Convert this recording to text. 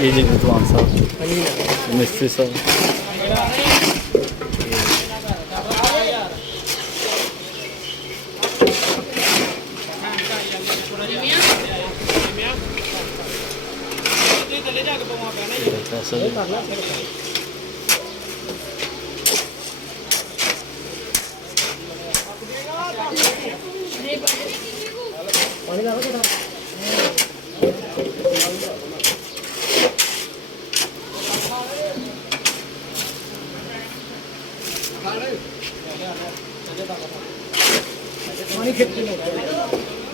ये जी विद्वान साहब मिस्त्री साहब। पानी खेत में